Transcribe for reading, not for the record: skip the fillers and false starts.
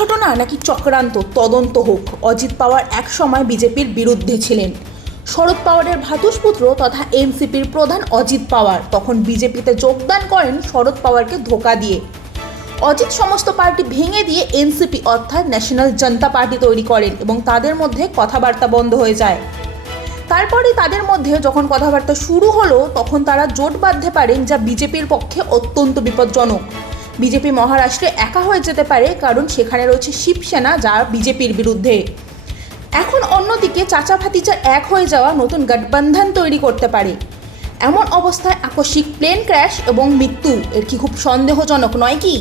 ঘটনা নাকি চক্রান্ত তদন্ত হোক। অজিত পাওয়ার এক সময় বিজেপির বিরুদ্ধে ছিলেন। শরদ পাওয়ারের ভ্রাতুষ্পুত্র তথা এনসিপির প্রধান অজিত পাওয়ার তখন বিজেপিতে যোগদান করেন শরদ পাওয়ারকে ধোঁকা দিয়ে। অজিত সমস্ত পার্টি ভেঙে দিয়ে এনসিপি অর্থাৎ ন্যাশনাল জনতা পার্টি তৈরি করেন এবং তাদের মধ্যে কথাবার্তা বন্ধ হয়ে যায়। তারপরে তাদের মধ্যে যখন কথাবার্তা শুরু হলো তখন তারা জোট বাঁধতে পারেন, যা বিজেপির পক্ষে অত্যন্ত বিপজ্জনক। বিজেপি মহারাষ্ট্রে একা হয়ে যেতে পারে, কারণ সেখানে রয়েছে শিবসেনা, যা বিজেপির বিরুদ্ধে। এখন অন্যদিকে চাচা ভাতিজা এক হয়ে যাওয়া নতুন গঠবন্ধন তৈরি করতে পারে। এমন অবস্থায় আকস্মিক প্লেন ক্র্যাশ এবং মৃত্যু এর কি খুব সন্দেহজনক নয় কি?